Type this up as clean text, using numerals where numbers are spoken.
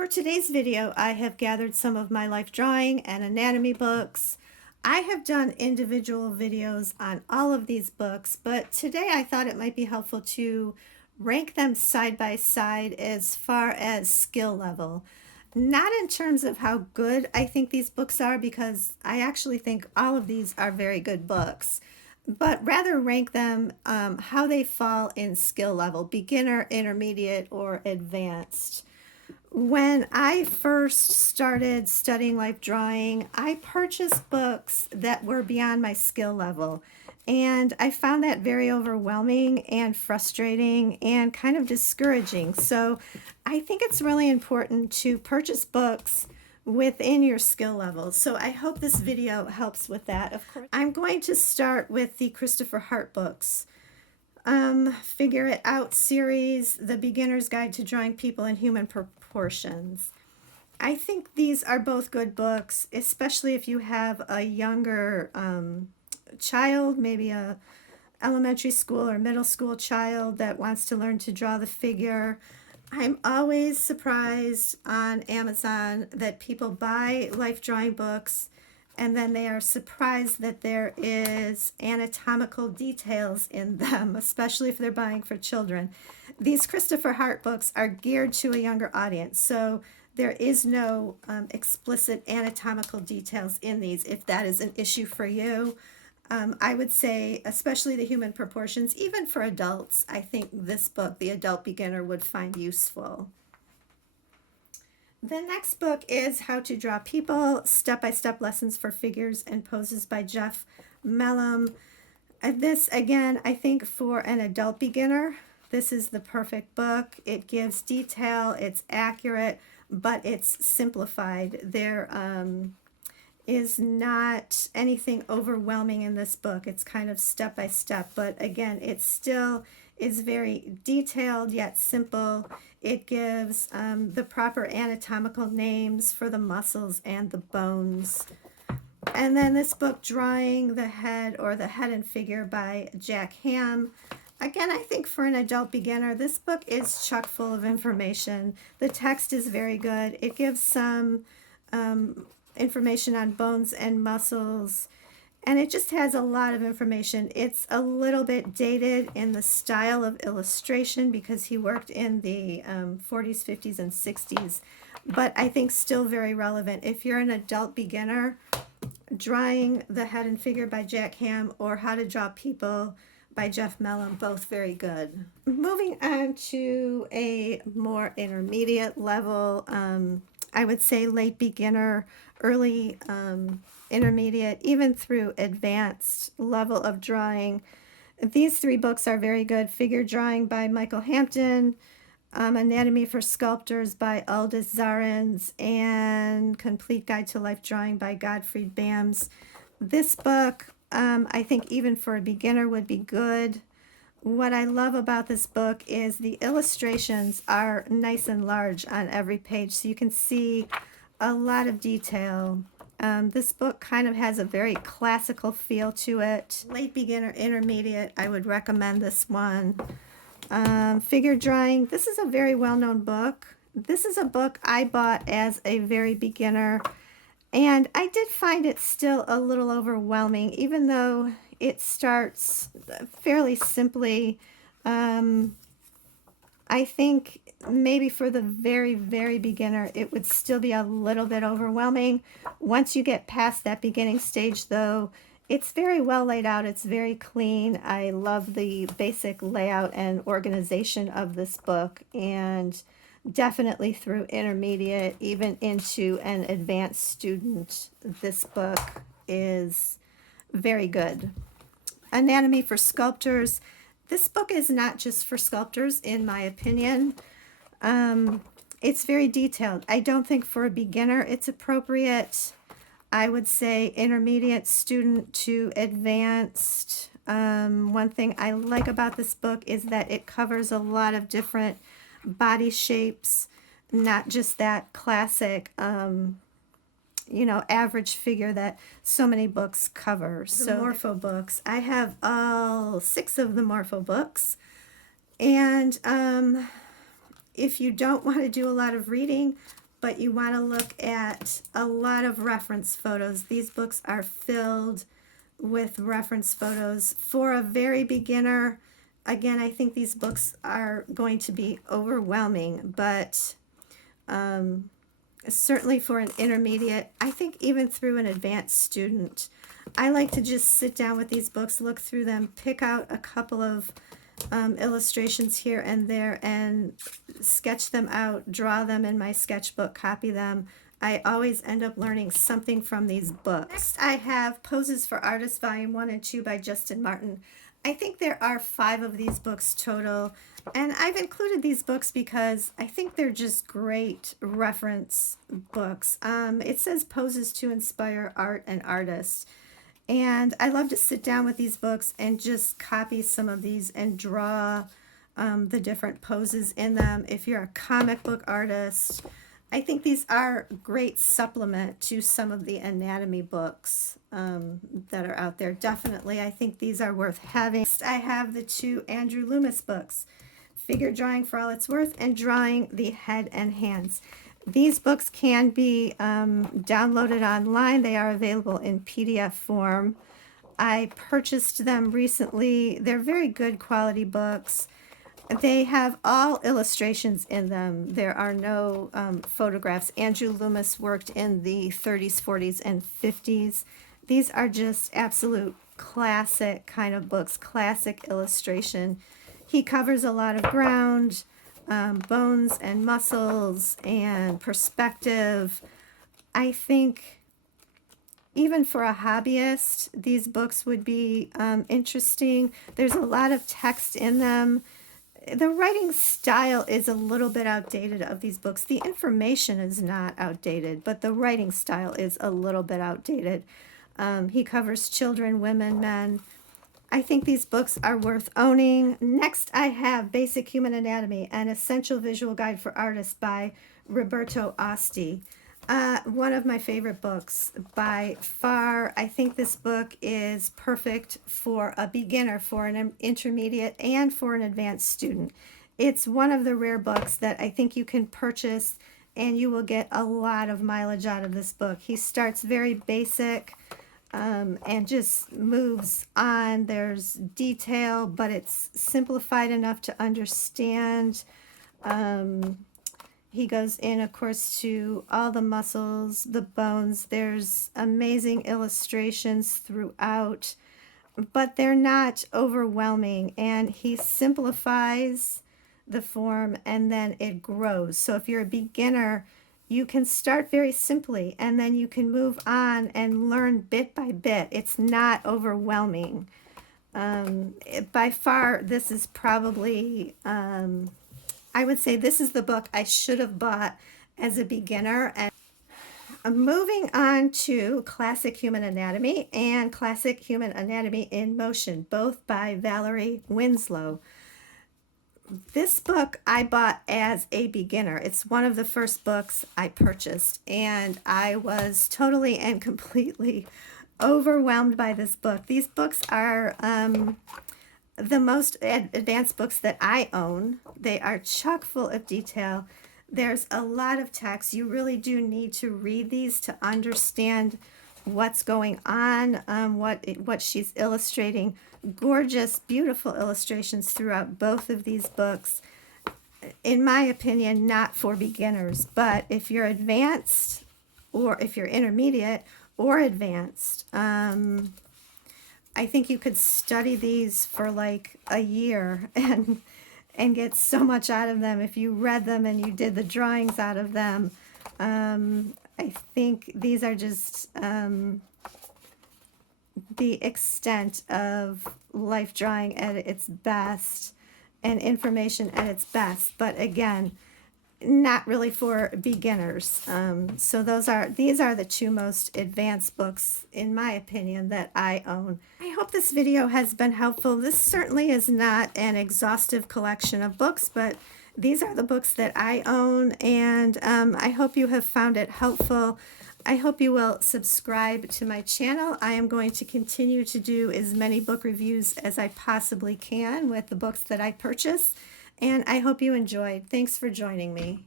For today's video, I have gathered some of my life drawing and anatomy books. I have done individual videos on all of these books, but today I thought it might be helpful to rank them side by side as far as skill level. Not in terms of how good I think these books are, because I actually think all of these are very good books, but rather rank them how they fall in skill level, beginner, intermediate, or advanced. When I first started studying life drawing, I purchased books that were beyond my skill level. And I found that very overwhelming and frustrating and kind of discouraging. So I think it's really important to purchase books within your skill level. So I hope this video helps with that. Of course, I'm going to start with the Christopher Hart books. Figure It Out series, The Beginner's Guide to Drawing People in Human Proportions. I think these are both good books, especially if you have a younger child, maybe a elementary school or middle school child that wants to learn to draw the figure. I'm always surprised on Amazon that people buy life drawing books and then they are surprised that there is anatomical details in them, especially if they're buying for children. These Christopher Hart books are geared to a younger audience, so there is no explicit anatomical details in these. If that is an issue for you, I would say, especially the human proportions, even for adults, I think this book, The Adult Beginner, would find useful. The next book is How to Draw People, Step-by-Step Lessons for Figures and Poses by Jeff Mellem. This, again, I think for an adult beginner, this is the perfect book. It gives detail, it's accurate, but it's simplified. There is not anything overwhelming in this book. It's kind of step-by-step, but again, it still is very detailed yet simple. It gives the proper anatomical names for the muscles and the bones. And then this book, Drawing the Head, or The Head and Figure by Jack Hamm. Again, I think for an adult beginner, this book is chock full of information. The text is very good. It gives some information on bones and muscles, and it just has a lot of information. It's a little bit dated in the style of illustration because he worked in the 40s, 50s, and 60s, but I think still very relevant. If you're an adult beginner, Drawing the Head and Figure by Jack Hamm or How to Draw People by Jeff Mellem, both very good. Moving on to a more intermediate level, I would say late beginner, early intermediate, even through advanced level of drawing. These three books are very good. Figure Drawing by Michael Hampton, Anatomy for Sculptors by Uldis, Zarins, and Complete Guide to Life Drawing by Gottfried. This book, I think even for a beginner, would be good. What I love about this book is the illustrations are nice and large on every page, so you can see a lot of detail. This book kind of has a very classical feel to it. Late beginner, intermediate, I would recommend this one. Figure Drawing, this is a very well-known book. This is a book I bought as a very beginner, and I did find it still a little overwhelming, even though it starts fairly simply. I think maybe for the very, very beginner, it would still be a little bit overwhelming. Once you get past that beginning stage, though, it's very well laid out. It's very clean. I love the basic layout and organization of this book, and definitely through intermediate, even into an advanced student, this book is very good. Anatomy for Sculptors. This book is not just for sculptors, in my opinion. It's very detailed. I don't think for a beginner it's appropriate. I would say intermediate student to advanced. One thing I like about this book is that it covers a lot of different body shapes, not just that classic average figure that so many books cover. So Morpho books, I have all 6 of the Morpho books, and if you don't want to do a lot of reading, but you want to look at a lot of reference photos. These books are filled with reference photos. For a very beginner, again, I think these books are going to be overwhelming, but certainly for an intermediate, I think even through an advanced student, I like to just sit down with these books, look through them, pick out a couple of illustrations here and there, and sketch them out, draw them in my sketchbook, copy them. I always end up learning something from these books. Next, I have Poses for Artists, Volume 1 and 2 by Justin Martin. I think there are 5 of these books total, and I've included these books because I think they're just great reference books. It says Poses to Inspire Art and Artists, and I love to sit down with these books and just copy some of these and draw the different poses in them. If you're a comic book artist, I think these are a great supplement to some of the anatomy books that are out there. Definitely, I think these are worth having. Next, I have the 2 Andrew Loomis books, Figure Drawing for All It's Worth and Drawing the Head and Hands. These books can be downloaded online. They are available in PDF form. I purchased them recently. They're very good quality books. They have all illustrations in them. There are no photographs. Andrew Loomis worked in the 30s, 40s, and 50s. These are just absolute classic kind of books, classic illustration. He covers a lot of ground, bones and muscles and perspective. I think even for a hobbyist, these books would be interesting. There's a lot of text in them. The writing style is a little bit outdated of these books. The information is not outdated, but the writing style is a little bit outdated. He covers children, women, men. I think these books are worth owning. Next, I have Basic Human Anatomy, an Essential Visual Guide for Artists by Roberto Asti. One of my favorite books by far. I think this book is perfect for a beginner, for an intermediate, and for an advanced student. It's one of the rare books that I think you can purchase and you will get a lot of mileage out of this book. He starts very basic and just moves on. There's detail, but it's simplified enough to understand. He goes in, of course, to all the muscles, the bones. There's amazing illustrations throughout, but they're not overwhelming. And he simplifies the form, and then it grows. So if you're a beginner, you can start very simply, and then you can move on and learn bit by bit. It's not overwhelming. By far, this is probably... I would say this is the book I should have bought as a beginner. And moving on to Classic Human Anatomy and Classic Human Anatomy in Motion, both by Valerie Winslow. This book I bought as a beginner. It's one of the first books I purchased, and I was totally and completely overwhelmed by this book. These books are the most advanced books that I own. They are chock full of detail. There's a lot of text. You really do need to read these to understand what's going on, what she's illustrating. Gorgeous, beautiful illustrations throughout both of these books. In my opinion, not for beginners, but if you're advanced, or if you're intermediate or advanced, I think you could study these for like a year and get so much out of them if you read them and you did the drawings out of them. I think these are just the extent of life drawing at its best and information at its best. But again, not really for beginners. So these are the 2 most advanced books, in my opinion, that I own. I hope this video has been helpful. This certainly is not an exhaustive collection of books, but these are the books that I own, and I hope you have found it helpful. I hope you will subscribe to my channel. I am going to continue to do as many book reviews as I possibly can with the books that I purchase. And I hope you enjoyed. Thanks for joining me.